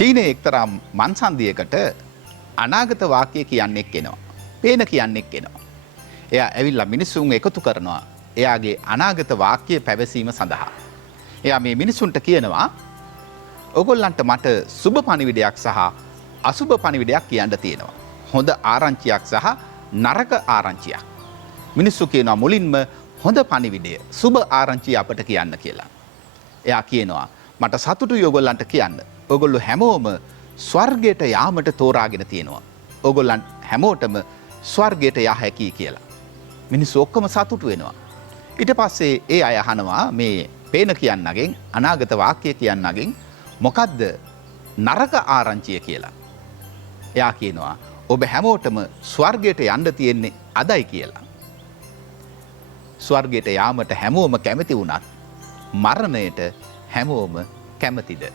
චීනයේ එක්තරා මන්සන්දියකට අනාගත වාක්‍ය කියන්නෙක් එනවා. පේන කියන්නෙක් එනවා. එයා ඇවිල්ලා මිනිස්සුන් එකතු කරනවා එයාගේ අනාගත වාක්‍ය පැවසීම සඳහා. එයා මේ මිනිසුන්ට කියනවා ඔයගොල්ලන්ට මට සුබ පණිවිඩයක් සහ අසුබ පණිවිඩයක් කියන්න තියෙනවා. හොඳ ආරංචියක් සහ නරක ආරංචියක්. මිනිස්සු කියනවා මුලින්ම හොඳ පණිවිඩය සුබ ආරංචිය අපට කියන්න කියලා. එයා කියනවා මට සතුටුයි ඔයගොල්ලන්ට කියන්න. ඔයගොල්ලෝ හැමෝම ස්වර්ගයට යාමට තෝරාගෙන තියෙනවා. ඔයගොල්ලන් හැමෝටම ස්වර්ගයට යා හැකි කියලා. මිනිස්සු ඔක්කොම සතුටු වෙනවා. ඊට පස්සේ ඒ අය අහනවා මේ පේන කියන්නගෙන් අනාගත වාක්‍ය කියන්නගෙන් මොකද්ද නරක ආරංචිය කියලා. එයා කියනවා ඔබ හැමෝටම ස්වර්ගයට යන්න තියෙන්නේ අදයි කියලා. ස්වර්ගයට යාමට හැමෝම කැමති වුණත් මරණයට හැමෝම කැමතිද?